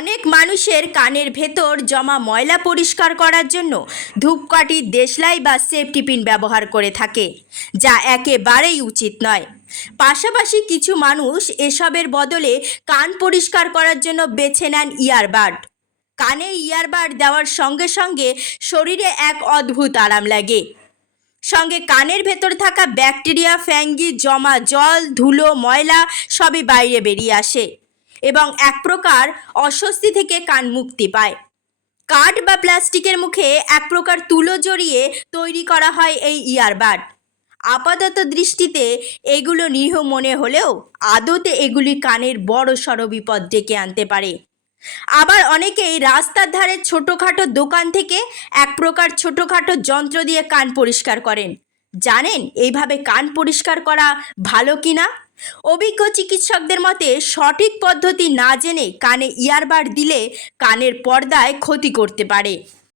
অনেক মানুষের কানের ভেতর জমা ময়লা পরিষ্কার করার জন্য ধূপকাঠি, দেশলাই বা সেফটি পিন ব্যবহার করে থাকে, যা একেবারেই উচিত নয়। পাশাপাশি কিছু মানুষ এসবের বদলে কান পরিষ্কার করার জন্য বেছে নেন ইয়ারবাড। কানে ইয়ারবাড দেওয়ার সঙ্গে সঙ্গে শরীরে এক অদ্ভুত আরাম লাগে। সঙ্গে কানের ভেতর থাকা ব্যাকটেরিয়া, ফ্যাঙ্গি, জমা জল, ধুলো, ময়লা সবই বাইরে বেরিয়ে আসে। এবং এক প্রকার অস্বস্তি থেকে কান মুক্তি পায়। কাঠ বা প্লাস্টিকের মুখে এক প্রকার তুলো জড়িয়ে তৈরি করা হয় এই ইয়ারবাড। আপাতত দৃষ্টিতে এগুলো নিরীহ মনে হলেও আদতে এগুলি কানের বড় সড় বিপদ ডেকে আনতে পারে। আবার অনেকেই রাস্তার ধারে ছোটোখাটো দোকান থেকে এক প্রকার ছোটোখাটো যন্ত্র দিয়ে কান পরিষ্কার করেন। জানেন এইভাবে কান পরিষ্কার করা ভালো কি না অভিজ্ঞ চিকিৎসকদের মতে, সঠিক পদ্ধতি না জেনে কানে ইয়ারবাড দিলে কানের পর্দায় ক্ষতি করতে পারে।